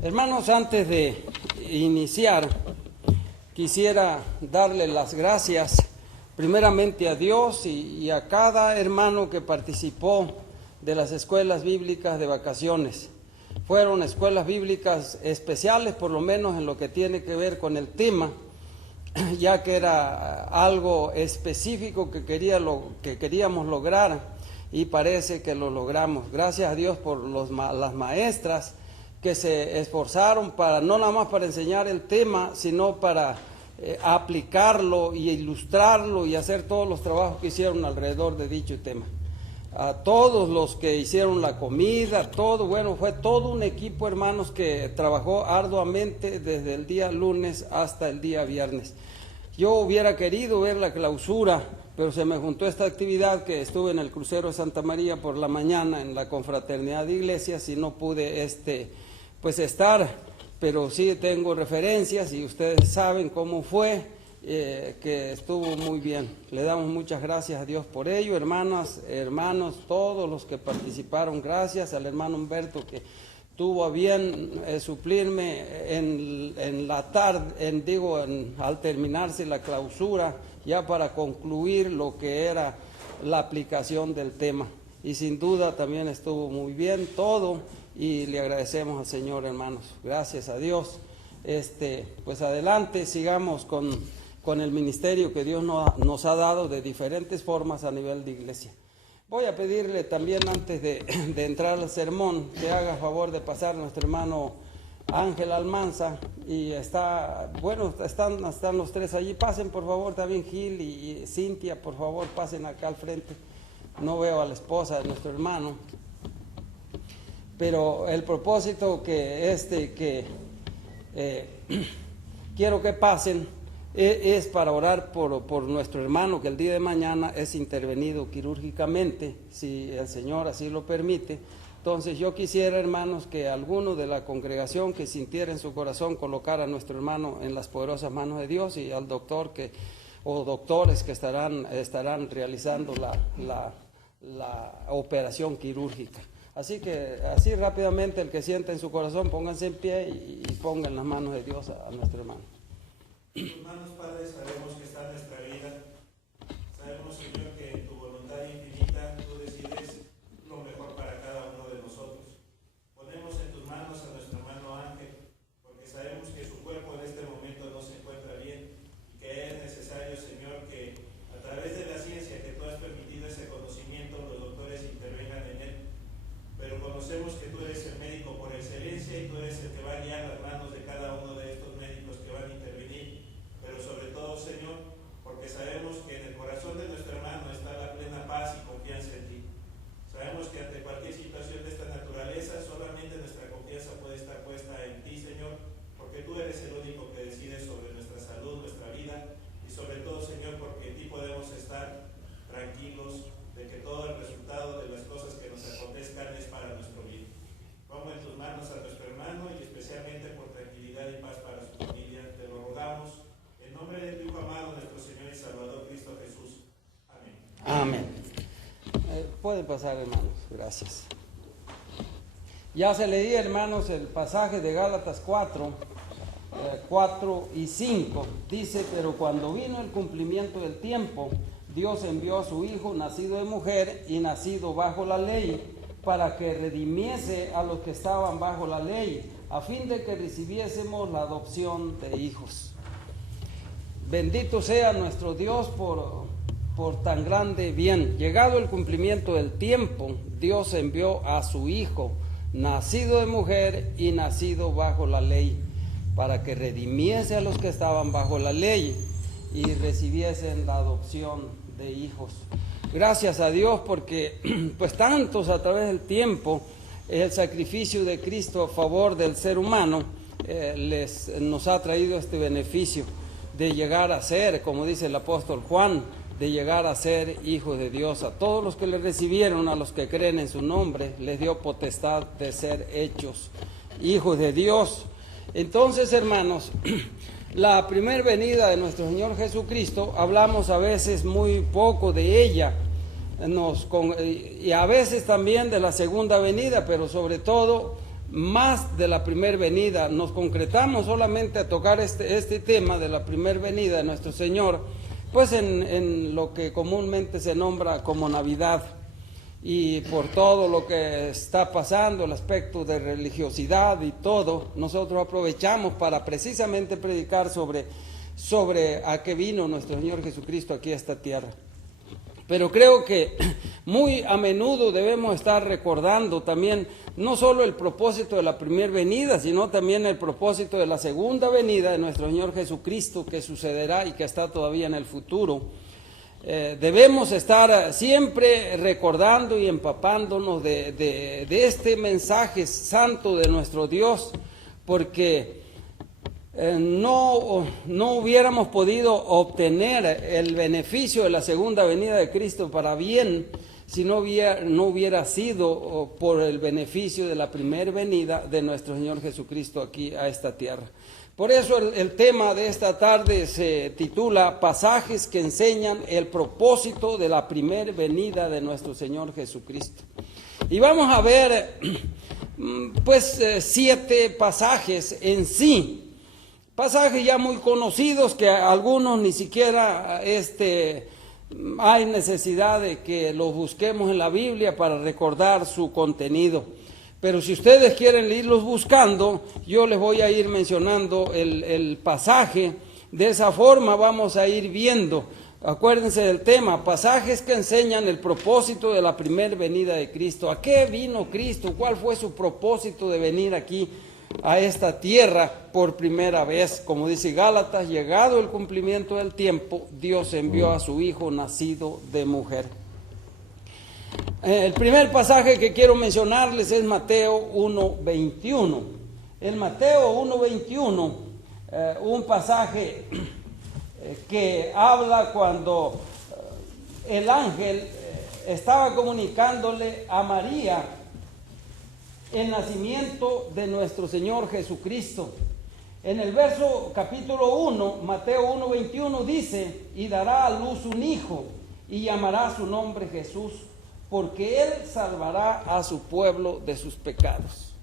Hermanos, antes de iniciar, quisiera darle las gracias primeramente a Dios y a cada hermano que participó de las escuelas bíblicas de vacaciones. Fueron escuelas bíblicas especiales, por lo menos en lo que tiene que ver con el tema, ya que era algo específico que queríamos lograr y parece que lo logramos. Gracias a Dios por las maestras que se esforzaron para no nada más para enseñar el tema, sino para aplicarlo y ilustrarlo y hacer todos los trabajos que hicieron alrededor de dicho tema. A todos los que hicieron la comida, fue todo un equipo, hermanos, que trabajó arduamente desde el día lunes hasta el día viernes. Yo hubiera querido ver la clausura, pero se me juntó esta actividad que estuve en el crucero de Santa María por la mañana en la confraternidad de iglesias y no pude estar, pero sí tengo referencias y ustedes saben cómo fue, que estuvo muy bien. Le damos muchas gracias a Dios por ello, hermanas, hermanos, todos los que participaron. Gracias al hermano Humberto que tuvo a bien suplirme en la tarde, al terminarse la clausura, ya para concluir lo que era la aplicación del tema. Y sin duda también estuvo muy bien todo y le agradecemos al Señor, hermanos. Gracias a Dios. Pues adelante, sigamos con el ministerio que Dios nos ha dado de diferentes formas a nivel de iglesia. Voy a pedirle también, antes de entrar al sermón, que haga favor de pasar a nuestro hermano Ángel Almanza, y están los tres allí. Pasen por favor también Gil y Cintia, por favor pasen acá al frente. No veo a la esposa de nuestro hermano, pero el propósito quiero que pasen es para orar por nuestro hermano, que el día de mañana es intervenido quirúrgicamente, si el Señor así lo permite. Entonces yo quisiera, hermanos, que alguno de la congregación que sintiera en su corazón colocar a nuestro hermano en las poderosas manos de Dios, y al doctor o doctores que estarán realizando la operación quirúrgica. Así que, así rápidamente, el que sienta en su corazón, pónganse en pie y pongan las manos de Dios a nuestro hermano. Hermanos, Padre, sabemos que está en nuestra vida. Sabemos, Señor, que en tu voluntad infinita tú decides lo mejor para cada uno de nosotros. Ponemos en tus manos a nuestro hermano Ángel, porque sabemos que su cuerpo en este momento no se encuentra bien y que es necesario, Señor, que a través de la ciencia que tú has permitido ese conocimiento, los doctores intervengan en él. Pero conocemos que tú eres el médico por excelencia y tú eres el que va a guiar las manos de cada uno de estos médicos que van a intervenir. Pero sobre todo, Señor, porque sabemos que en el corazón de nuestro hermano está la plena paz y confianza en ti. Sabemos que ante cualquier situación de esta naturaleza, solamente nuestra confianza puede estar puesta en ti, Señor, porque tú eres el único que decide sobre nuestra salud, nuestra vida, y sobre todo, Señor, porque en ti podemos estar tranquilos de que todo el resultado de las cosas que nos acontezcan es para nuestro bien. Pongo en tus manos a nuestro hermano y especialmente por tranquilidad y paz para su familia, te lo rogamos en nombre de tu Hijo amado, nuestro Señor y Salvador Cristo Jesús. Amén. Amén. Pueden pasar, hermanos, gracias. Ya se leía, hermanos, el pasaje de Gálatas 4 y 5. Dice: pero cuando vino el cumplimiento del tiempo, Dios envió a su Hijo, nacido de mujer y nacido bajo la ley, para que redimiese a los que estaban bajo la ley, a fin de que recibiésemos la adopción de hijos. Bendito sea nuestro Dios por tan grande bien. Llegado el cumplimiento del tiempo, Dios envió a su Hijo, nacido de mujer y nacido bajo la ley, para que redimiese a los que estaban bajo la ley y recibiesen la adopción de hijos. Gracias a Dios, porque pues tantos a través del tiempo el sacrificio de Cristo a favor del ser humano nos ha traído este beneficio de llegar a ser, como dice el apóstol Juan, de llegar a ser hijos de Dios. A todos los que le recibieron, a los que creen en su nombre, les dio potestad de ser hechos hijos de Dios. Entonces, hermanos, la primera venida de nuestro Señor Jesucristo, hablamos a veces muy poco de ella, y a veces también de la segunda venida, pero sobre todo más de la primera venida. Nos concretamos solamente a tocar este tema de la primera venida de nuestro Señor, pues en lo que comúnmente se nombra como Navidad, y por todo lo que está pasando, el aspecto de religiosidad y todo, nosotros aprovechamos para precisamente predicar sobre a qué vino nuestro Señor Jesucristo aquí a esta tierra. Pero creo que muy a menudo debemos estar recordando también no solo el propósito de la primera venida, sino también el propósito de la segunda venida de nuestro Señor Jesucristo, que sucederá y que está todavía en el futuro. Debemos estar siempre recordando y empapándonos de este mensaje santo de nuestro Dios, porque no hubiéramos podido obtener el beneficio de la segunda venida de Cristo para bien si no hubiera sido por el beneficio de la primera venida de nuestro Señor Jesucristo aquí a esta tierra. Por eso el tema de esta tarde se titula Pasajes que enseñan el propósito de la primera venida de nuestro Señor Jesucristo. Y vamos a ver pues 7 pasajes en sí. Pasajes ya muy conocidos que algunos ni siquiera hay necesidad de que los busquemos en la Biblia para recordar su contenido. Pero si ustedes quieren irlos buscando, yo les voy a ir mencionando el pasaje. De esa forma vamos a ir viendo. Acuérdense del tema, pasajes que enseñan el propósito de la primera venida de Cristo. ¿A qué vino Cristo? ¿Cuál fue su propósito de venir aquí a esta tierra por primera vez? Como dice Gálatas, llegado el cumplimiento del tiempo, Dios envió a su Hijo nacido de mujer. El primer pasaje que quiero mencionarles es Mateo 1:21. En Mateo 1:21, un pasaje que habla cuando el ángel estaba comunicándole a María el nacimiento de nuestro Señor Jesucristo. En el capítulo 1, Mateo 1:21 dice: y dará a luz un hijo y llamará su nombre Jesús, porque Él salvará a su pueblo de sus pecados.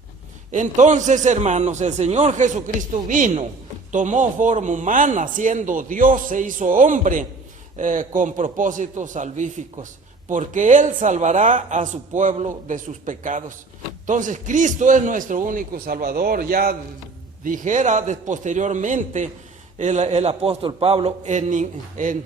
Entonces, hermanos, el Señor Jesucristo vino, tomó forma humana, siendo Dios, se hizo hombre con propósitos salvíficos, porque Él salvará a su pueblo de sus pecados. Entonces, Cristo es nuestro único Salvador. Ya dijera posteriormente el apóstol Pablo,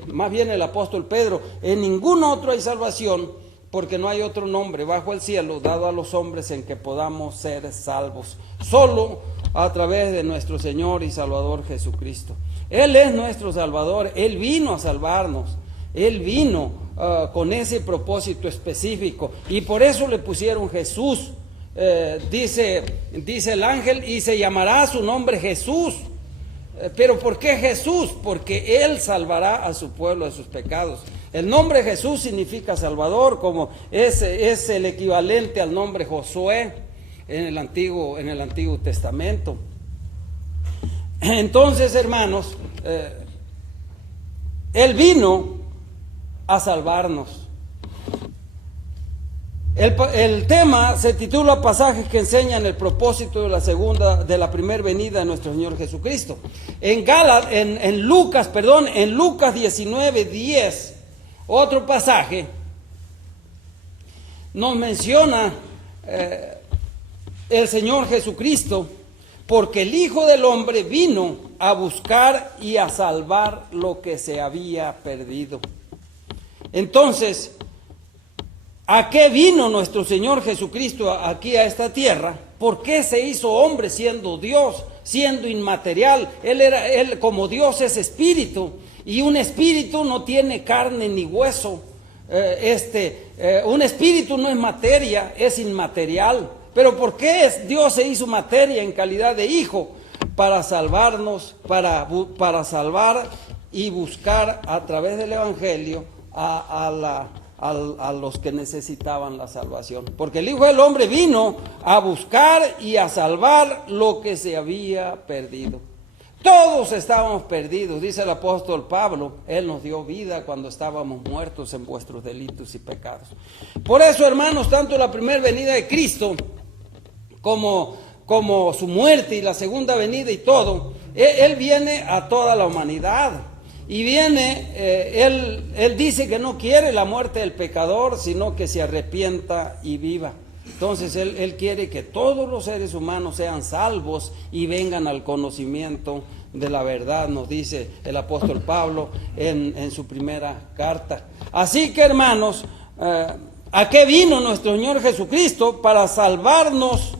más bien el apóstol Pedro, en ningún otro hay salvación, porque no hay otro nombre bajo el cielo dado a los hombres en que podamos ser salvos, solo a través de nuestro Señor y Salvador Jesucristo. Él es nuestro Salvador, Él vino a salvarnos, Él vino con ese propósito específico, y por eso le pusieron Jesús. Dice el ángel, y se llamará su nombre Jesús. ¿Pero por qué Jesús? Porque Él salvará a su pueblo de sus pecados. El nombre Jesús significa Salvador, como es el equivalente al nombre Josué en el Antiguo Testamento. Entonces, hermanos, Él vino a salvarnos. El tema se titula Pasajes que enseñan el propósito de la primera venida de nuestro Señor Jesucristo. En Lucas 19:10, otro pasaje nos menciona el Señor Jesucristo, porque el Hijo del Hombre vino a buscar y a salvar lo que se había perdido. Entonces, ¿a qué vino nuestro Señor Jesucristo aquí a esta tierra? ¿Por qué se hizo hombre siendo Dios, siendo inmaterial? Él como Dios es espíritu, y un espíritu no tiene carne ni hueso. Un espíritu no es materia, es inmaterial. Pero ¿por qué Dios se hizo materia en calidad de hijo? Para salvarnos, para salvar y buscar a través del Evangelio a los que necesitaban la salvación. Porque el Hijo del Hombre vino a buscar y a salvar lo que se había perdido. Todos estábamos perdidos, dice el apóstol Pablo. Él nos dio vida cuando estábamos muertos en vuestros delitos y pecados. Por eso, hermanos, tanto la primera venida de Cristo como como su muerte y la segunda venida y todo, Él viene a toda la humanidad. Y viene, él dice que no quiere la muerte del pecador, sino que se arrepienta y viva. Entonces él quiere que todos los seres humanos sean salvos y vengan al conocimiento de la verdad, nos dice el apóstol Pablo en su primera carta. Así que, hermanos, ¿a qué vino nuestro Señor Jesucristo? Para salvarnos,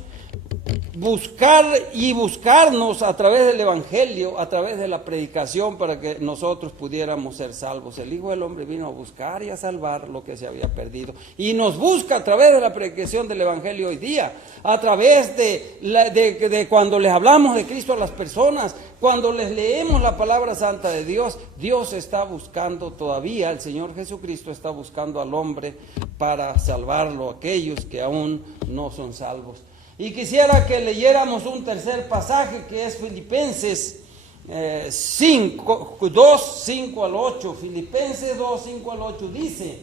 buscarnos a través del Evangelio, a través de la predicación, para que nosotros pudiéramos ser salvos. El Hijo del Hombre vino a buscar y a salvar lo que se había perdido. Y nos busca a través de la predicación del Evangelio hoy día, a través de cuando les hablamos de Cristo a las personas, cuando les leemos la palabra santa de Dios. Dios está buscando todavía, el Señor Jesucristo está buscando al hombre para salvarlo, aquellos que aún no son salvos. Y quisiera que leyéramos un tercer pasaje, que es Filipenses 2, 5 al 8. Filipenses 2, 5 al 8 dice: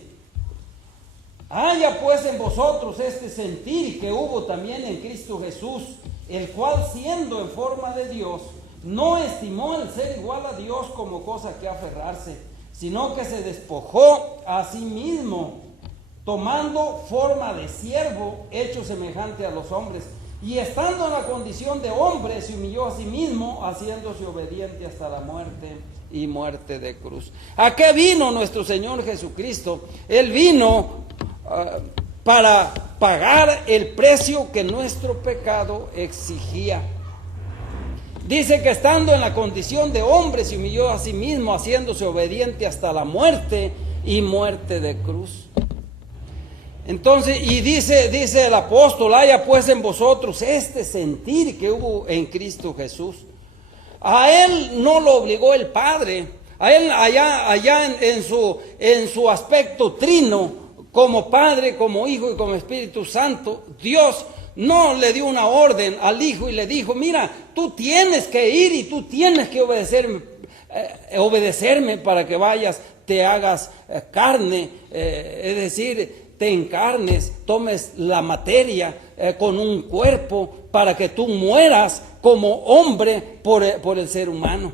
haya pues en vosotros este sentir que hubo también en Cristo Jesús, el cual, siendo en forma de Dios, no estimó el ser igual a Dios como cosa que aferrarse, sino que se despojó a sí mismo, tomando forma de siervo, hecho semejante a los hombres, y estando en la condición de hombre, se humilló a sí mismo, haciéndose obediente hasta la muerte y muerte de cruz. ¿A qué vino nuestro Señor Jesucristo? Él vino para pagar el precio que nuestro pecado exigía. Dice que estando en la condición de hombre, se humilló a sí mismo, haciéndose obediente hasta la muerte y muerte de cruz. Entonces, y dice el apóstol: haya pues en vosotros este sentir que hubo en Cristo Jesús. A él no lo obligó el Padre, a él allá en su aspecto trino, como Padre, como Hijo y como Espíritu Santo, Dios no le dio una orden al Hijo y le dijo: mira, tú tienes que ir y tú tienes que obedecerme para que vayas, te hagas carne, es decir, te encarnes, tomes la materia con un cuerpo para que tú mueras como hombre por el ser humano.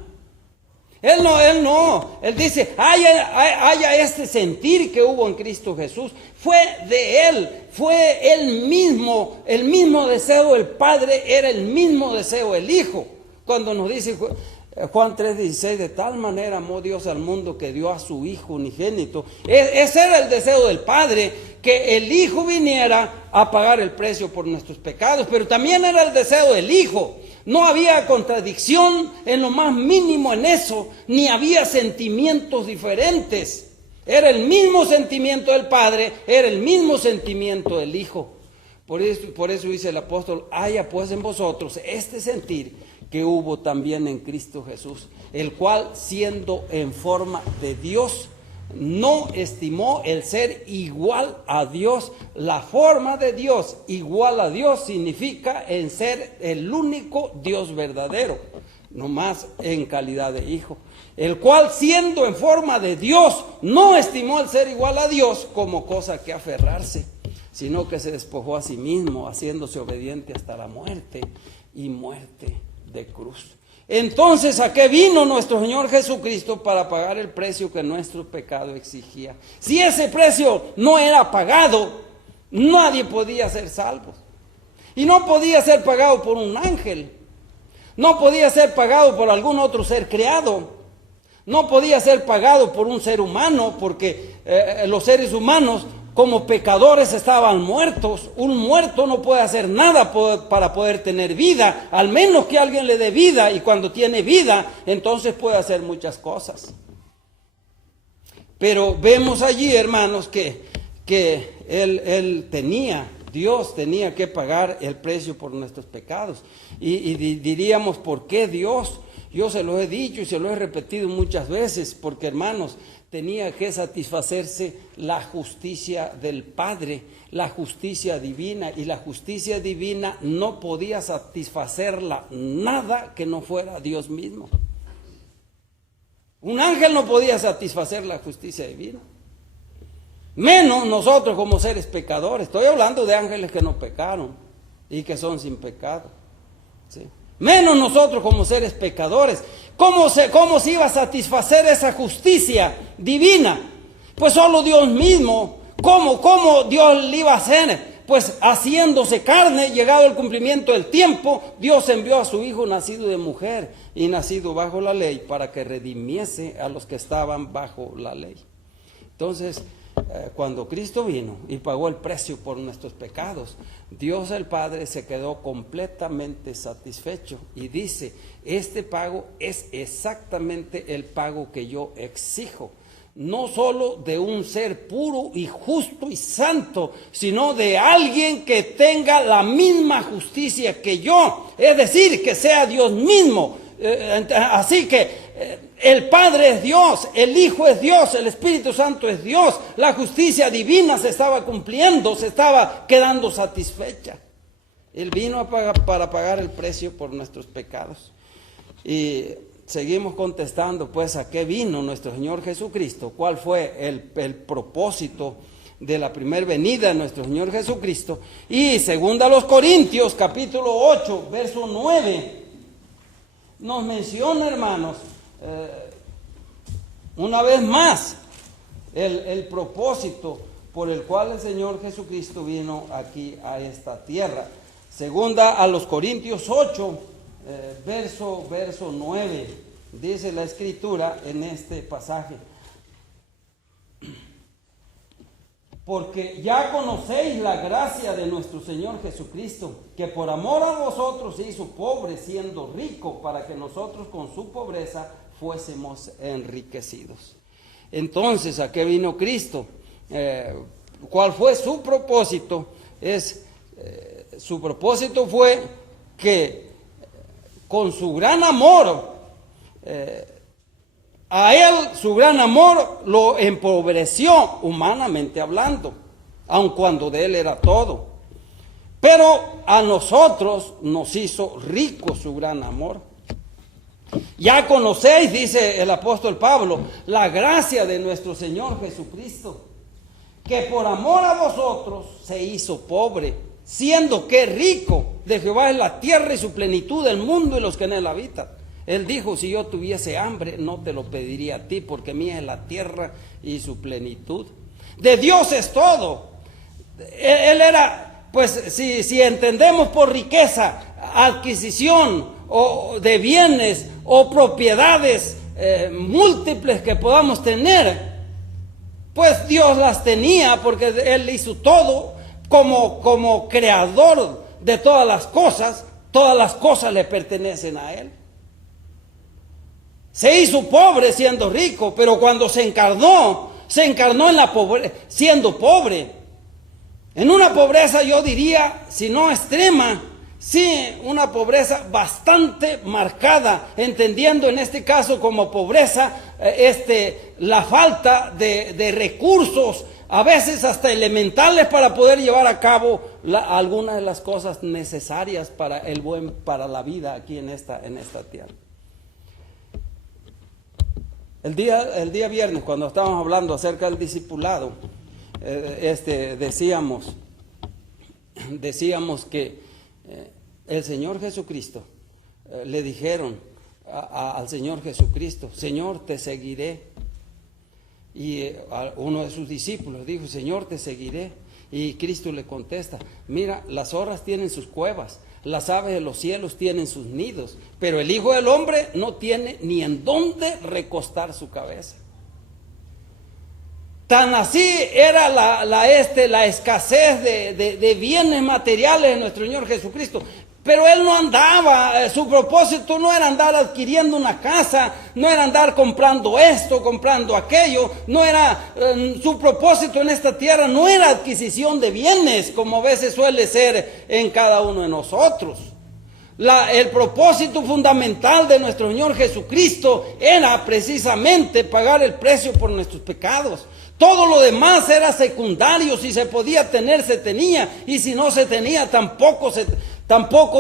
Él dice: haya este sentir que hubo en Cristo Jesús. Fue de Él, fue el mismo deseo del Padre, era el mismo deseo del Hijo. Cuando nos dice Juan 3:16, de tal manera amó Dios al mundo que dio a su Hijo unigénito. Ese era el deseo del Padre, que el Hijo viniera a pagar el precio por nuestros pecados, pero también era el deseo del Hijo. No había contradicción en lo más mínimo en eso, ni había sentimientos diferentes. Era el mismo sentimiento del Padre, era el mismo sentimiento del Hijo. Por eso dice el apóstol: haya pues en vosotros este sentir que hubo también en Cristo Jesús, el cual, siendo en forma de Dios, no estimó el ser igual a Dios. La forma de Dios, igual a Dios, significa en ser el único Dios verdadero, no más en calidad de Hijo. El cual, siendo en forma de Dios, no estimó el ser igual a Dios como cosa que aferrarse, sino que se despojó a sí mismo, haciéndose obediente hasta la muerte y muerte de cruz. Entonces, ¿a qué vino nuestro Señor Jesucristo? Para pagar el precio que nuestro pecado exigía. Si ese precio no era pagado, nadie podía ser salvo. Y no podía ser pagado por un ángel, no podía ser pagado por algún otro ser creado, no podía ser pagado por un ser humano, porque los seres humanos como pecadores estaban muertos. Un muerto no puede hacer nada para poder tener vida, al menos que alguien le dé vida, y cuando tiene vida, entonces puede hacer muchas cosas. Pero vemos allí, hermanos, que Dios tenía que pagar el precio por nuestros pecados. Y diríamos: ¿por qué Dios? Yo se lo he dicho y se lo he repetido muchas veces, porque, hermanos, tenía que satisfacerse la justicia del Padre, la justicia divina, y la justicia divina no podía satisfacerla nada que no fuera Dios mismo. Un ángel no podía satisfacer la justicia divina, menos nosotros como seres pecadores. Estoy hablando de ángeles que no pecaron y que son sin pecado. ¿sí? Menos nosotros como seres pecadores. ¿Cómo se iba a satisfacer esa justicia divina? Pues solo Dios mismo. ¿Cómo Dios le iba a hacer? Pues haciéndose carne, llegado el cumplimiento del tiempo, Dios envió a su Hijo nacido de mujer y nacido bajo la ley para que redimiese a los que estaban bajo la ley. Entonces, cuando Cristo vino y pagó el precio por nuestros pecados, Dios el Padre se quedó completamente satisfecho y dice, este pago es exactamente el pago que yo exijo. No solo de un ser puro y justo y santo, sino de alguien que tenga la misma justicia que yo, es decir, que sea Dios mismo. Así que el Padre es Dios, el Hijo es Dios, el Espíritu Santo es Dios. La justicia divina se estaba cumpliendo, se estaba quedando satisfecha. Él vino para pagar el precio por nuestros pecados. Y seguimos contestando, pues, ¿a qué vino nuestro Señor Jesucristo? ¿Cuál fue el propósito de la primera venida de nuestro Señor Jesucristo? Y segunda a los Corintios, capítulo 8, verso 9, nos menciona, hermanos, una vez más, el propósito por el cual el Señor Jesucristo vino aquí a esta tierra. Segunda a los Corintios 8, verso 9, dice la Escritura en este pasaje: porque ya conocéis la gracia de nuestro Señor Jesucristo, que por amor a vosotros se hizo pobre siendo rico, para que nosotros con su pobreza fuésemos enriquecidos. Entonces, ¿a qué vino Cristo? ¿Cuál fue su propósito? Su propósito fue que con su gran amor, a él su gran amor lo empobreció humanamente hablando, aun cuando de él era todo. Pero a nosotros nos hizo ricos su gran amor. Ya conocéis, dice el apóstol Pablo, la gracia de nuestro Señor Jesucristo, que por amor a vosotros se hizo pobre, siendo que rico. De Jehová es la tierra y su plenitud, el mundo y los que en él habitan. Él dijo, si yo tuviese hambre, no te lo pediría a ti, porque mía es la tierra y su plenitud. De Dios es todo. Él era, pues, si entendemos por riqueza, adquisición o de bienes o propiedades múltiples que podamos tener, pues Dios las tenía, porque Él hizo todo como creador de todas las cosas le pertenecen a Él. Se hizo pobre siendo rico, pero cuando se encarnó en la pobreza, siendo pobre. En una pobreza, yo diría, si no extrema, sí, una pobreza bastante marcada, entendiendo en este caso como pobreza la falta de recursos, a veces hasta elementales, para poder llevar a cabo algunas de las cosas necesarias para la vida aquí en esta tierra. El día viernes, cuando estábamos hablando acerca del discipulado, decíamos que el Señor Jesucristo, le dijeron al Señor Jesucristo, Señor, te seguiré. Y uno de sus discípulos dijo, Señor, te seguiré. Y Cristo le contesta, mira, las zorras tienen sus cuevas, las aves de los cielos tienen sus nidos, pero el Hijo del Hombre no tiene ni en dónde recostar su cabeza. Tan así era la escasez de bienes materiales de nuestro Señor Jesucristo. Pero Él no andaba, su propósito no era andar adquiriendo una casa, no era andar comprando esto, comprando aquello, no era, su propósito en esta tierra no era adquisición de bienes, como a veces suele ser en cada uno de nosotros. El propósito fundamental de nuestro Señor Jesucristo era precisamente pagar el precio por nuestros pecados. Todo lo demás era secundario. Si se podía tener, se tenía, y si no se tenía, tampoco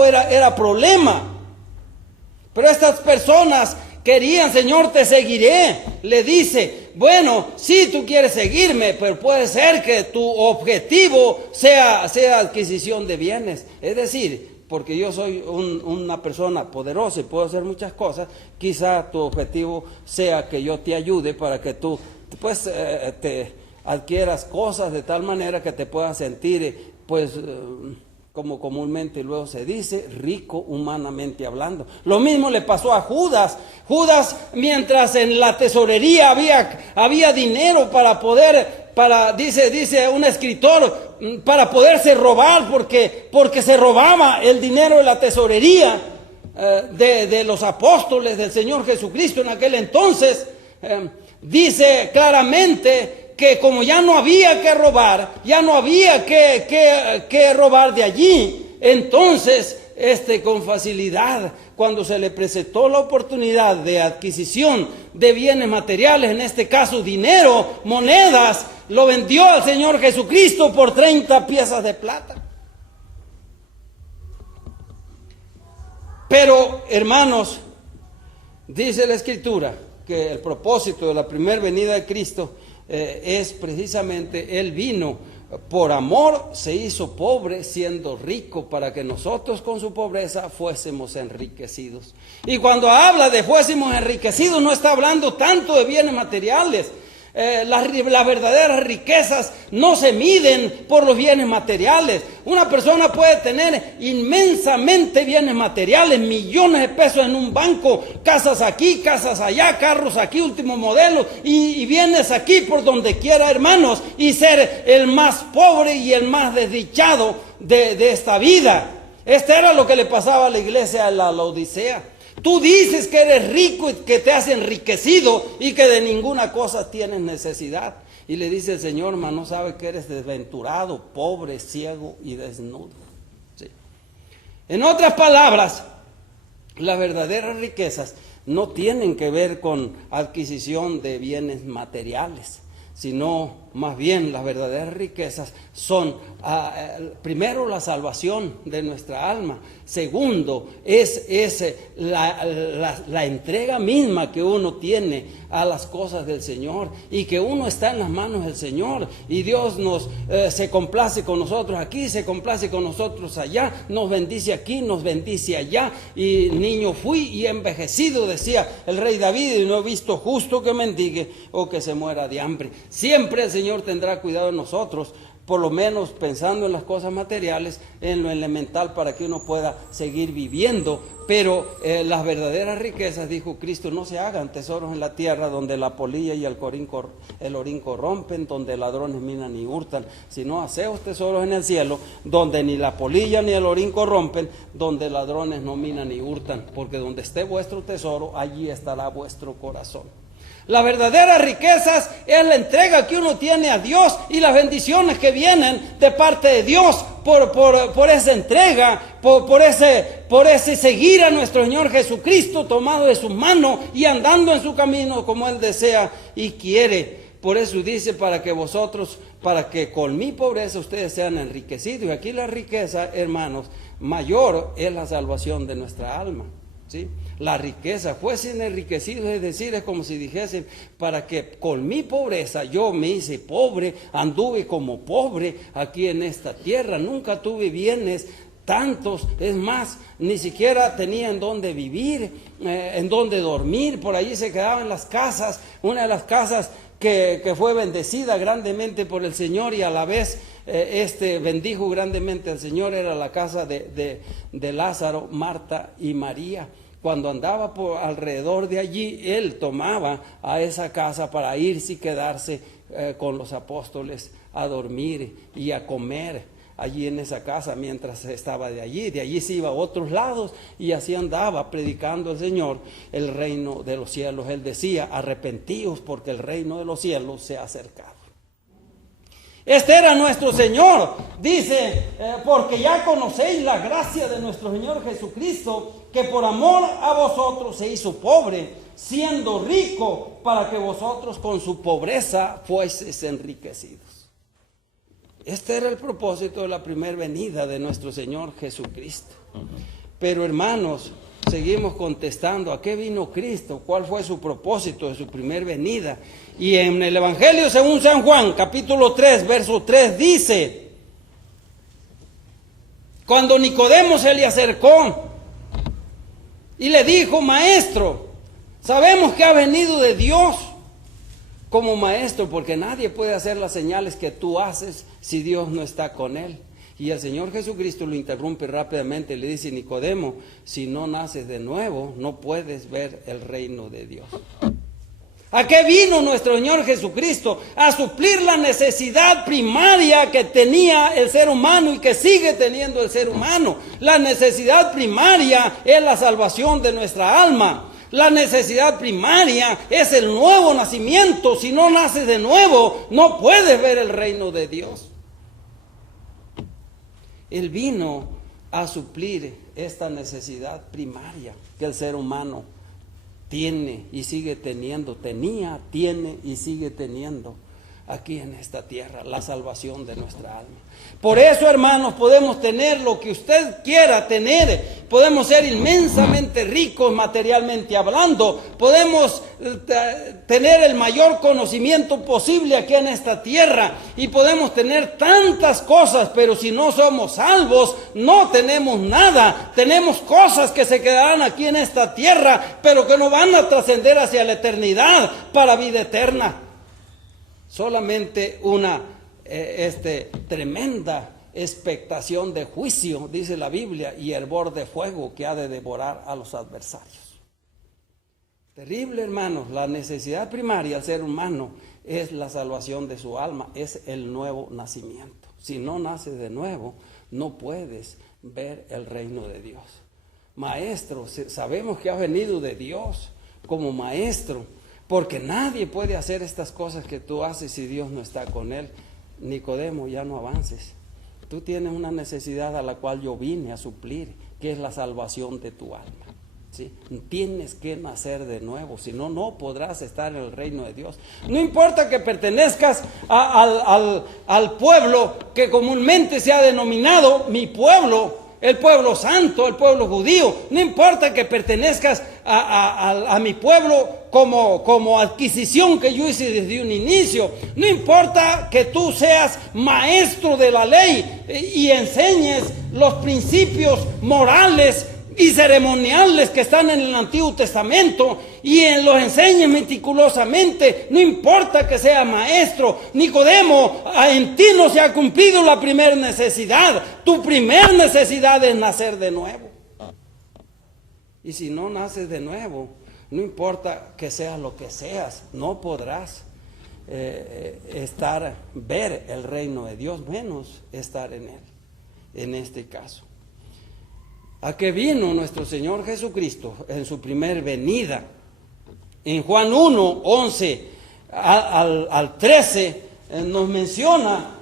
era problema. Pero estas personas querían, Señor, te seguiré. Le dice, bueno, sí, tú quieres seguirme, pero puede ser que tu objetivo sea adquisición de bienes. Es decir, porque yo soy una persona poderosa y puedo hacer muchas cosas, quizá tu objetivo sea que yo te ayude para que tú pues te adquieras cosas de tal manera que te puedas sentir como comúnmente luego se dice, rico humanamente hablando. Lo mismo le pasó a Judas. Judas, mientras en la tesorería había dinero dice un escritor, para poderse robar, porque se robaba el dinero de la tesorería de los apóstoles del Señor Jesucristo en aquel entonces, dice claramente que como ya no había que robar, ya no había que robar de allí, entonces con facilidad, cuando se le presentó la oportunidad de adquisición de bienes materiales, en este caso dinero, monedas, lo vendió al Señor Jesucristo por 30 piezas de plata. Pero, hermanos, dice la Escritura que el propósito de la primera venida de Cristo es precisamente, Él vino por amor, se hizo pobre siendo rico para que nosotros con su pobreza fuésemos enriquecidos. Y cuando habla de fuésemos enriquecidos, no está hablando tanto de bienes materiales. Las verdaderas riquezas no se miden por los bienes materiales. Una persona puede tener inmensamente bienes materiales, millones de pesos en un banco, casas aquí, casas allá, carros aquí, último modelo, y bienes aquí por donde quiera, hermanos, y ser el más pobre y el más desdichado de esta vida. Esto era lo que le pasaba a la iglesia de la Laodicea. Tú dices que eres rico y que te has enriquecido y que de ninguna cosa tienes necesidad. Y le dice el Señor, mas no sabe que eres desventurado, pobre, ciego y desnudo. ¿Sí? En otras palabras, las verdaderas riquezas no tienen que ver con adquisición de bienes materiales, sino más bien las verdaderas riquezas son primero la salvación de nuestra alma, segundo es la entrega misma que uno tiene a las cosas del Señor y que uno está en las manos del Señor y Dios se complace con nosotros aquí, se complace con nosotros allá, nos bendice aquí, nos bendice allá. Y niño fui y envejecido, decía el rey David, y no he visto justo que mendigue o que se muera de hambre. Siempre el Señor tendrá cuidado de nosotros, por lo menos pensando en las cosas materiales, en lo elemental, para que uno pueda seguir viviendo. Pero las verdaderas riquezas, dijo Cristo, no se hagan tesoros en la tierra donde la polilla y el orín corrompen, donde ladrones minan y hurtan, sino haceos tesoros en el cielo, donde ni la polilla ni el orín corrompen, donde ladrones no minan ni hurtan, porque donde esté vuestro tesoro, allí estará vuestro corazón. Las verdaderas riquezas es la entrega que uno tiene a Dios y las bendiciones que vienen de parte de Dios por esa entrega, por ese seguir a nuestro Señor Jesucristo tomado de su mano y andando en su camino como Él desea y quiere. Por eso dice, para que con mi pobreza ustedes sean enriquecidos. Y aquí la riqueza, hermanos, mayor es la salvación de nuestra alma. ¿Sí? La riqueza, fuesen enriquecidos, es decir, es como si dijesen, para que con mi pobreza yo me hice pobre, anduve como pobre aquí en esta tierra, nunca tuve bienes tantos, es más, ni siquiera tenía en dónde vivir, en dónde dormir, por allí se quedaban las casas. Una de las casas que fue bendecida grandemente por el Señor y a la vez bendijo grandemente al Señor era la casa de Lázaro, Marta y María. Cuando andaba por alrededor de allí, él tomaba a esa casa para irse y quedarse con los apóstoles a dormir y a comer allí en esa casa mientras estaba de allí se iba a otros lados y así andaba predicando el Señor el reino de los cielos. Él decía, arrepentíos porque el reino de los cielos se ha acercado. Este era nuestro Señor, dice, porque ya conocéis la gracia de nuestro Señor Jesucristo, que por amor a vosotros se hizo pobre, siendo rico, para que vosotros con su pobreza fueseis enriquecidos. Este era el propósito de la primera venida de nuestro Señor Jesucristo. Pero hermanos, seguimos contestando, ¿a qué vino Cristo? ¿Cuál fue su propósito de su primera venida? Y en el Evangelio según San Juan, capítulo 3, verso 3, dice, Cuando Nicodemo se le acercó y le dijo: maestro, sabemos que ha venido de Dios como maestro, porque nadie puede hacer las señales que tú haces si Dios no está con él. Y el Señor Jesucristo lo interrumpe rápidamente y le dice: Nicodemo, si no naces de nuevo, no puedes ver el reino de Dios. ¿A qué vino nuestro Señor Jesucristo? A suplir la necesidad primaria que tenía el ser humano y que sigue teniendo el ser humano. La necesidad primaria es la salvación de nuestra alma. La necesidad primaria es el nuevo nacimiento. Si no naces de nuevo, no puedes ver el reino de Dios. Él vino a suplir esta necesidad primaria que el ser humano tiene y sigue teniendo, tenía, tiene y sigue teniendo aquí en esta tierra, la salvación de nuestra alma. Por eso, hermanos, podemos tener lo que usted quiera tener, podemos ser inmensamente ricos materialmente hablando, podemos tener el mayor conocimiento posible aquí en esta tierra y podemos tener tantas cosas, pero si no somos salvos, no tenemos nada. Tenemos cosas que se quedarán aquí en esta tierra, pero que no van a trascender hacia la eternidad para vida eterna. Solamente una tremenda expectación de juicio, dice la Biblia, y hervor de fuego que ha de devorar a los adversarios. Terrible, hermanos. La necesidad primaria del ser humano es la salvación de su alma, es el nuevo nacimiento. Si no naces de nuevo, no puedes ver el reino de Dios. Maestro, sabemos que has venido de Dios como maestro, porque nadie puede hacer estas cosas que tú haces si Dios no está con él. Nicodemo, ya no avances. Tú tienes una necesidad a la cual yo vine a suplir, que es la salvación de tu alma. ¿Sí? Tienes que nacer de nuevo, si no, no podrás estar en el reino de Dios. No importa que pertenezcas al pueblo que comúnmente se ha denominado mi pueblo, el pueblo santo, el pueblo judío. No importa que pertenezcas a mi pueblo como adquisición que yo hice desde un inicio. No importa que tú seas maestro de la ley y enseñes los principios morales y ceremoniales que están en el Antiguo Testamento y los enseñes meticulosamente. No importa que sea maestro. Nicodemo, en ti no se ha cumplido la primera necesidad. Tu primera necesidad es nacer de nuevo. Y si no naces de nuevo, no importa que seas lo que seas, no podrás ver el reino de Dios, menos estar en él, en este caso. ¿A qué vino nuestro Señor Jesucristo en su primer venida? En Juan 1, 11 al 13 nos menciona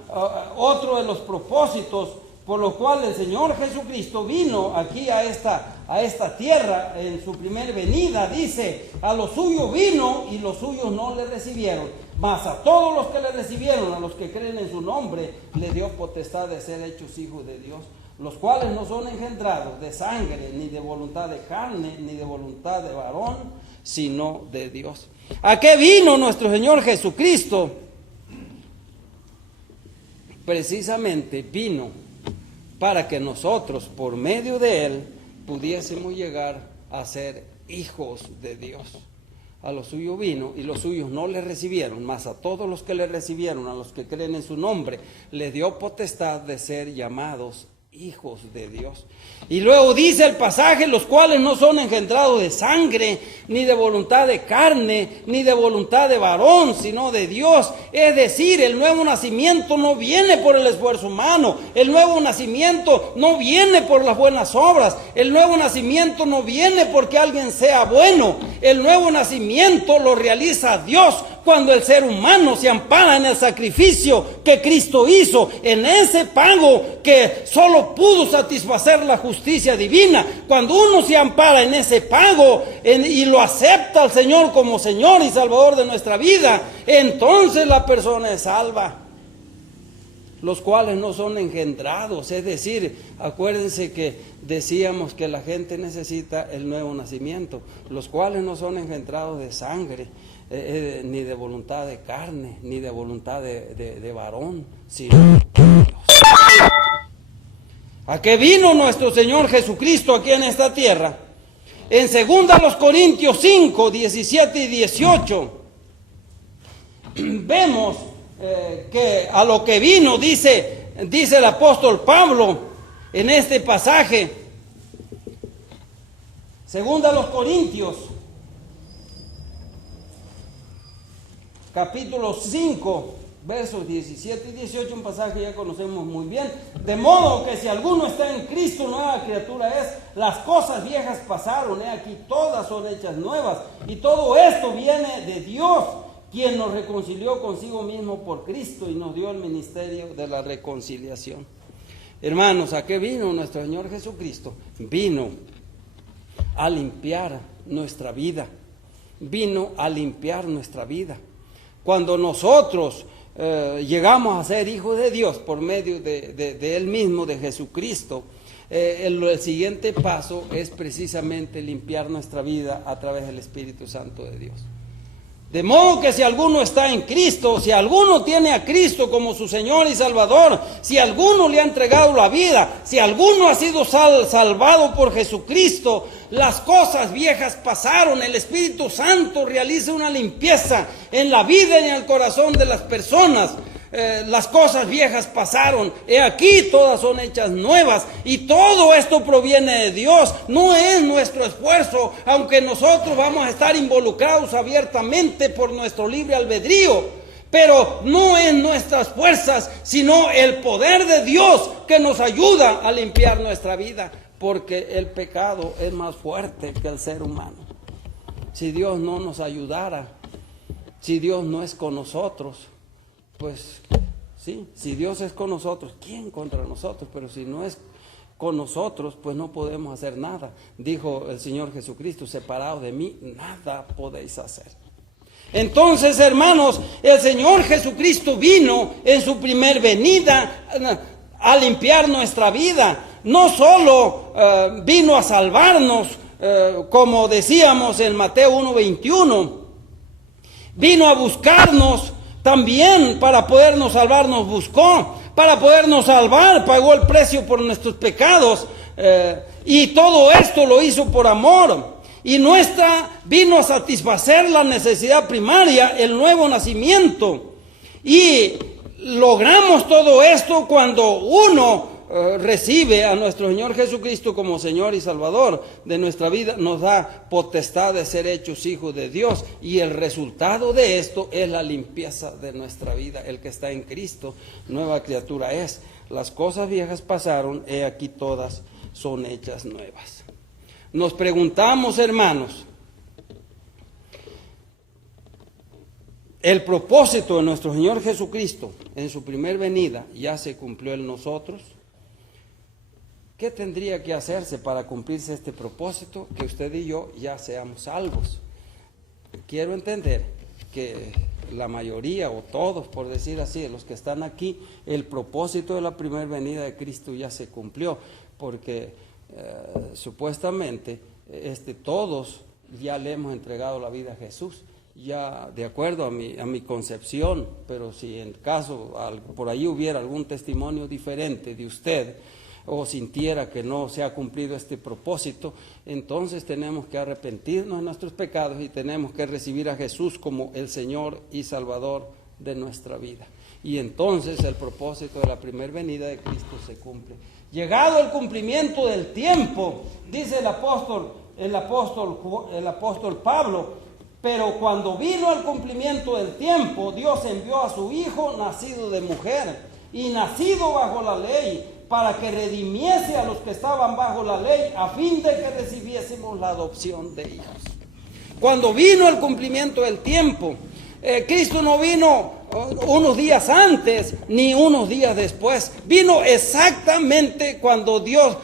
otro de los propósitos por los cuales el Señor Jesucristo vino aquí a esta tierra en su primer venida. Dice: a los suyos vino y los suyos no le recibieron, mas a todos los que le recibieron, a los que creen en su nombre, le dio potestad de ser hechos hijos de Dios, los cuales no son engendrados de sangre, ni de voluntad de carne, ni de voluntad de varón, sino de Dios. ¿A qué vino nuestro Señor Jesucristo? Precisamente vino para que nosotros, por medio de él, pudiésemos llegar a ser hijos de Dios. A los suyos vino y los suyos no le recibieron, mas a todos los que le recibieron, a los que creen en su nombre, les dio potestad de ser llamados hijos de Dios. Y luego dice el pasaje: los cuales no son engendrados de sangre, ni de voluntad de carne, ni de voluntad de varón, sino de Dios. Es decir, el nuevo nacimiento no viene por el esfuerzo humano, el nuevo nacimiento no viene por las buenas obras, el nuevo nacimiento no viene porque alguien sea bueno. El nuevo nacimiento lo realiza Dios cuando el ser humano se ampara en el sacrificio que Cristo hizo, en ese pago que solo pudo satisfacer la justicia divina. Cuando uno se ampara en ese pago y lo acepta al Señor como Señor y Salvador de nuestra vida, entonces la persona es salva. Los cuales no son engendrados, es decir, acuérdense que decíamos que la gente necesita el nuevo nacimiento. Los cuales no son engendrados de sangre, ni de voluntad de carne, ni de voluntad de varón, sino de Dios. ¿A qué vino nuestro Señor Jesucristo aquí en esta tierra? En 2 Corintios 5, 17 y 18, vemos que a lo que vino, dice el apóstol Pablo en este pasaje. 2 Corintios, capítulo 5, versos 17 y 18, un pasaje que ya conocemos muy bien. De modo que si alguno está en Cristo, nueva criatura es. Las cosas viejas pasaron, aquí todas son hechas nuevas. Y todo esto viene de Dios, quien nos reconcilió consigo mismo por Cristo y nos dio el ministerio de la reconciliación. Hermanos, ¿a qué vino nuestro Señor Jesucristo? Vino a limpiar nuestra vida. Vino a limpiar nuestra vida. Cuando nosotros llegamos a ser hijos de Dios por medio de Él mismo, de Jesucristo, el siguiente paso es precisamente limpiar nuestra vida a través del Espíritu Santo de Dios. De modo que si alguno está en Cristo, si alguno tiene a Cristo como su Señor y Salvador, si alguno le ha entregado la vida, si alguno ha sido salvado por Jesucristo, las cosas viejas pasaron. El Espíritu Santo realiza una limpieza en la vida y en el corazón de las personas. Las cosas viejas pasaron, he aquí todas son hechas nuevas, y todo esto proviene de Dios, no es nuestro esfuerzo, aunque nosotros vamos a estar involucrados abiertamente por nuestro libre albedrío, pero no es nuestras fuerzas, sino el poder de Dios que nos ayuda a limpiar nuestra vida, porque el pecado es más fuerte que el ser humano. Si Dios no nos ayudara, si Dios no es con nosotros, pues sí, si Dios es con nosotros, ¿quién contra nosotros? Pero si no es con nosotros, pues no podemos hacer nada. Dijo el Señor Jesucristo, separados de mí, nada podéis hacer. Entonces, hermanos, el Señor Jesucristo vino en su primer venida a limpiar nuestra vida. No solo vino a salvarnos, como decíamos en Mateo 1:21, vino a buscarnos. También para podernos salvar nos buscó, para podernos salvar pagó el precio por nuestros pecados, y todo esto lo hizo por amor. Y vino a satisfacer la necesidad primaria, el nuevo nacimiento. Y logramos todo esto cuando uno recibe a nuestro Señor Jesucristo como Señor y Salvador de nuestra vida, nos da potestad de ser hechos hijos de Dios, y el resultado de esto es la limpieza de nuestra vida. El que está en Cristo, nueva criatura es. Las cosas viejas pasaron, he aquí todas son hechas nuevas. Nos preguntamos, hermanos, el propósito de nuestro Señor Jesucristo en su primer venida ya se cumplió en nosotros. ¿Qué tendría que hacerse para cumplirse este propósito? Que usted y yo ya seamos salvos. Quiero entender que la mayoría, o todos, por decir así, de los que están aquí, el propósito de la primera venida de Cristo ya se cumplió, porque supuestamente todos ya le hemos entregado la vida a Jesús, ya de acuerdo a mi concepción. Pero si en caso por ahí hubiera algún testimonio diferente de usted, o sintiera que no se ha cumplido este propósito, entonces tenemos que arrepentirnos de nuestros pecados y tenemos que recibir a Jesús como el Señor y Salvador de nuestra vida. Y entonces el propósito de la primera venida de Cristo se cumple. Llegado el cumplimiento del tiempo, dice el apóstol Pablo, pero cuando vino el cumplimiento del tiempo, Dios envió a su Hijo, nacido de mujer y nacido bajo la ley, para que redimiese a los que estaban bajo la ley, a fin de que recibiésemos la adopción de hijos. Cuando vino el cumplimiento del tiempo, Cristo no vino unos días antes ni unos días después, vino exactamente cuando Dios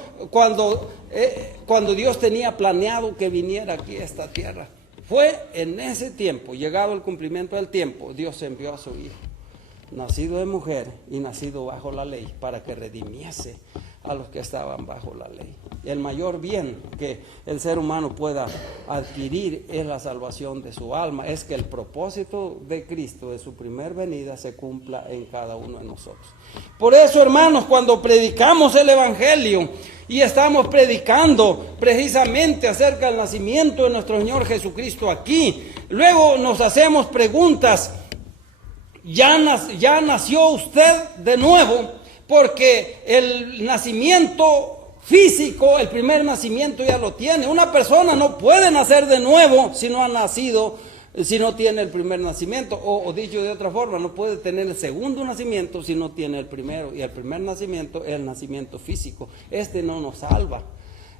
tenía planeado que viniera aquí a esta tierra. Fue en ese tiempo, llegado el cumplimiento del tiempo, Dios envió a su Hijo, nacido de mujer y nacido bajo la ley, para que redimiese a los que estaban bajo la ley. El mayor bien que el ser humano pueda adquirir es la salvación de su alma, es que el propósito de Cristo, de su primer venida, se cumpla en cada uno de nosotros. Por eso, hermanos, cuando predicamos el Evangelio y estamos predicando precisamente acerca del nacimiento de nuestro Señor Jesucristo aquí, luego nos hacemos preguntas: ¿ya nació usted de nuevo? Porque el nacimiento físico, el primer nacimiento ya lo tiene. Una persona no puede nacer de nuevo si no ha nacido, si no tiene el primer nacimiento, o dicho de otra forma, no puede tener el segundo nacimiento si no tiene el primero, y el primer nacimiento es el nacimiento físico. Este no nos salva.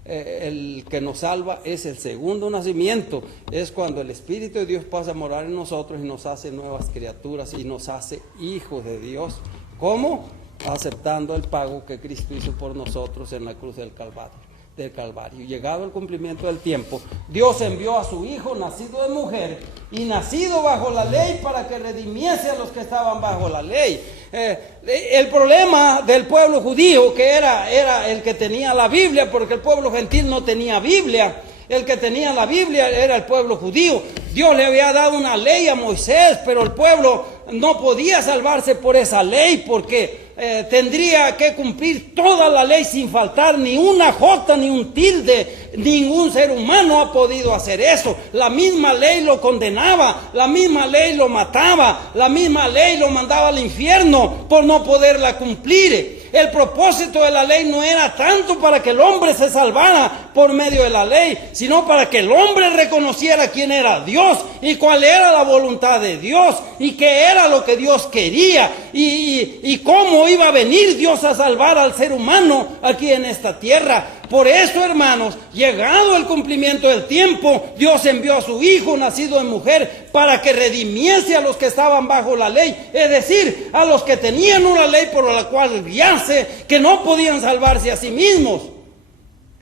El que nos salva es el segundo nacimiento, es cuando el Espíritu de Dios pasa a morar en nosotros y nos hace nuevas criaturas y nos hace hijos de Dios. ¿Cómo? Aceptando el pago que Cristo hizo por nosotros en la cruz del Calvario. Llegado el cumplimiento del tiempo, Dios envió a su Hijo, nacido de mujer y nacido bajo la ley, para que redimiese a los que estaban bajo la ley. El problema del pueblo judío, que era el que tenía la Biblia, porque el pueblo gentil no tenía Biblia. El que tenía la Biblia era el pueblo judío. Dios le había dado una ley a Moisés, pero el pueblo no podía salvarse por esa ley, porque tendría que cumplir toda la ley sin faltar ni una jota ni un tilde. Ningún ser humano ha podido hacer eso. La misma ley lo condenaba, la misma ley lo mataba, la misma ley lo mandaba al infierno por no poderla cumplir. El propósito de la ley no era tanto para que el hombre se salvara por medio de la ley, sino para que el hombre reconociera quién era Dios y cuál era la voluntad de Dios y qué era lo que Dios quería y cómo iba a venir Dios a salvar al ser humano aquí en esta tierra. Por eso, hermanos, llegado el cumplimiento del tiempo, Dios envió a su Hijo, nacido de mujer, para que redimiese a los que estaban bajo la ley, es decir, a los que tenían una ley por la cual guiarse, que no podían salvarse a sí mismos,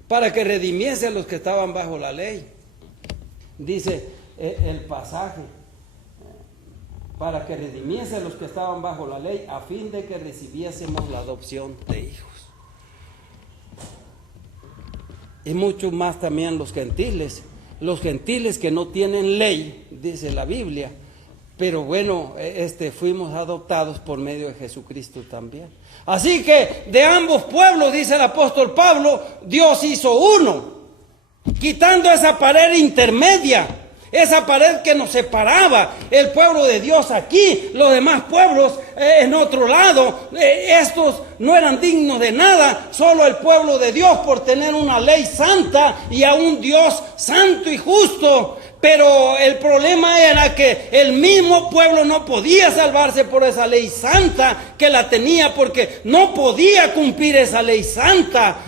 para que redimiese a los que estaban bajo la ley. Dice el pasaje, para que redimiese a los que estaban bajo la ley, a fin de que recibiésemos la adopción de hijos. Y mucho más también los gentiles que no tienen ley, dice la Biblia, pero bueno, fuimos adoptados por medio de Jesucristo también. Así que de ambos pueblos, dice el apóstol Pablo, Dios hizo uno, quitando esa pared intermedia, esa pared que nos separaba, el pueblo de Dios aquí, los demás pueblos en otro lado. Estos no eran dignos de nada, solo el pueblo de Dios, por tener una ley santa y a un Dios santo y justo. Pero el problema era que el mismo pueblo no podía salvarse por esa ley santa que la tenía, porque no podía cumplir esa ley santa.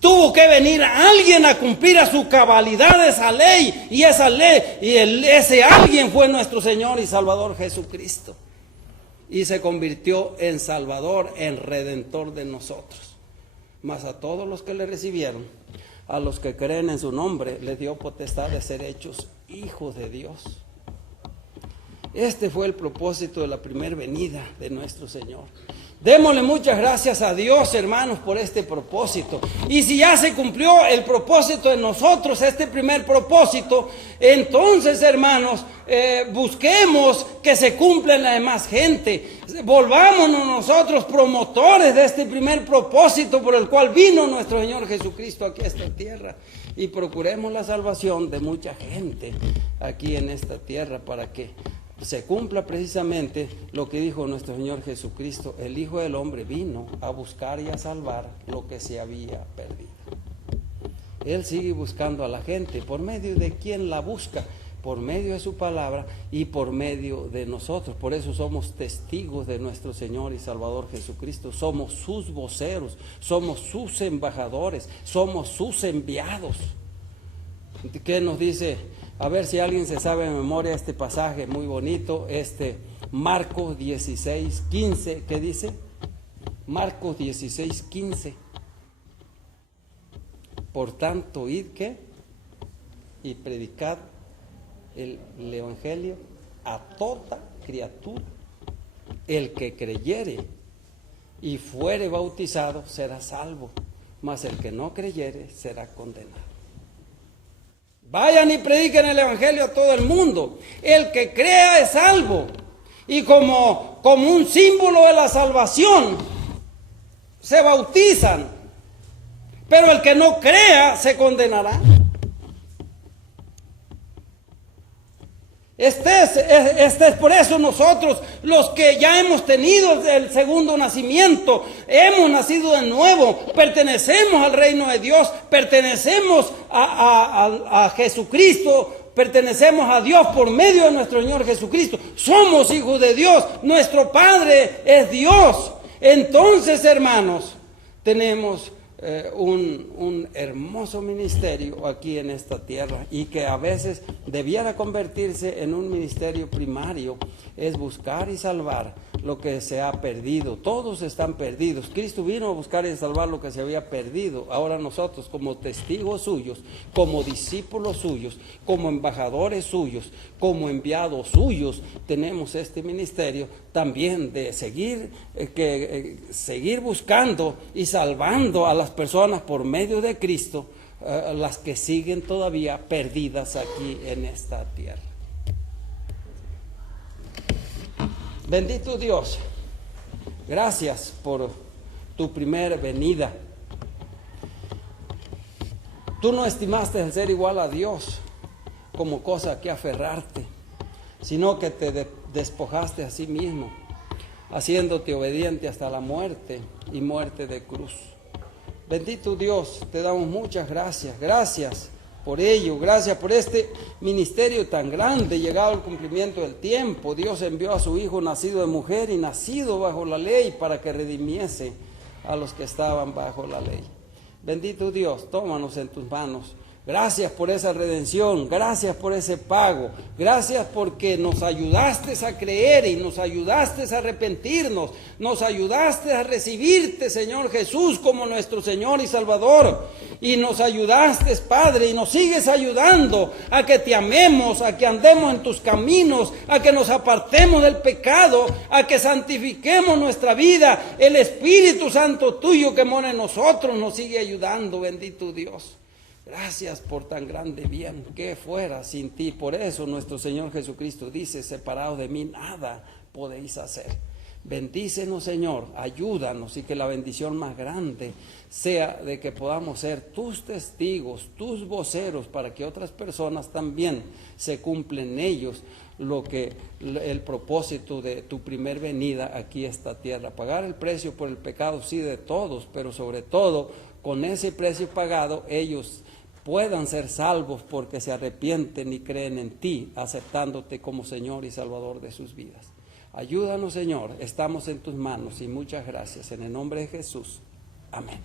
Tuvo que venir alguien a cumplir a su cabalidad esa ley, y esa ley, ese alguien fue nuestro Señor y Salvador Jesucristo, y se convirtió en Salvador, en Redentor de nosotros. Mas a todos los que le recibieron, a los que creen en su nombre, les dio potestad de ser hechos hijos de Dios. Este fue el propósito de la primera venida de nuestro Señor. Démosle muchas gracias a Dios, hermanos, por este propósito. Y si ya se cumplió el propósito de nosotros, este primer propósito, entonces, hermanos, busquemos que se cumpla en la demás gente. Volvámonos nosotros promotores de este primer propósito por el cual vino nuestro Señor Jesucristo aquí a esta tierra. Y procuremos la salvación de mucha gente aquí en esta tierra, para que se cumpla precisamente lo que dijo nuestro Señor Jesucristo: el Hijo del Hombre vino a buscar y a salvar lo que se había perdido. Él sigue buscando a la gente. ¿Por medio de quién la busca? Por medio de su palabra y por medio de nosotros. Por eso somos testigos de nuestro Señor y Salvador Jesucristo. Somos sus voceros, somos sus embajadores, somos sus enviados. ¿Qué nos dice? A ver si alguien se sabe de memoria este pasaje muy bonito, Marcos 16:15, ¿qué dice? Marcos 16:15. Por tanto, id, ¿qué? Y predicad el evangelio a toda criatura. El que creyere y fuere bautizado será salvo, mas el que no creyere será condenado. Vayan y prediquen el evangelio a todo el mundo. El que crea es salvo. Y como un símbolo de la salvación, se bautizan. Pero el que no crea se condenará. Este es por eso nosotros, los que ya hemos tenido el segundo nacimiento, hemos nacido de nuevo, pertenecemos al reino de Dios, pertenecemos a Jesucristo, pertenecemos a Dios por medio de nuestro Señor Jesucristo. Somos hijos de Dios, nuestro Padre es Dios. Entonces, hermanos, tenemos un hermoso ministerio aquí en esta tierra, y que a veces debiera convertirse en un ministerio primario, es buscar y salvar lo que se ha perdido. Todos están perdidos. Cristo vino a buscar y salvar lo que se había perdido. Ahora nosotros, como testigos suyos, como discípulos suyos, como embajadores suyos, como enviados suyos, tenemos este ministerio también de seguir buscando y salvando a las personas por medio de Cristo, las que siguen todavía perdidas aquí en esta tierra. Bendito Dios, gracias por tu primera venida. Tú no estimaste el ser igual a Dios como cosa a que aferrarte, sino que te despojaste a sí mismo, haciéndote obediente hasta la muerte y muerte de cruz. Bendito Dios, te damos muchas gracias. Gracias por ello, gracias por este ministerio tan grande, llegado al cumplimiento del tiempo. Dios envió a su Hijo nacido de mujer y nacido bajo la ley para que redimiese a los que estaban bajo la ley. Bendito Dios, tómanos en tus manos. Gracias por esa redención, gracias por ese pago, gracias porque nos ayudaste a creer y nos ayudaste a arrepentirnos, nos ayudaste a recibirte, Señor Jesús, como nuestro Señor y Salvador, y nos ayudaste, Padre, y nos sigues ayudando a que te amemos, a que andemos en tus caminos, a que nos apartemos del pecado, a que santifiquemos nuestra vida. El Espíritu Santo tuyo que mora en nosotros nos sigue ayudando, bendito Dios. Gracias por tan grande bien, que fuera sin ti. Por eso nuestro Señor Jesucristo dice: separados de mí nada podéis hacer. Bendícenos, Señor, ayúdanos, y que la bendición más grande sea de que podamos ser tus testigos, tus voceros, para que otras personas también se cumplen ellos el propósito de tu primer venida aquí a esta tierra. Pagar el precio por el pecado, sí, de todos, pero sobre todo con ese precio pagado ellos puedan ser salvos porque se arrepienten y creen en ti, aceptándote como Señor y Salvador de sus vidas. Ayúdanos, Señor, estamos en tus manos, y muchas gracias en el nombre de Jesús. Amén.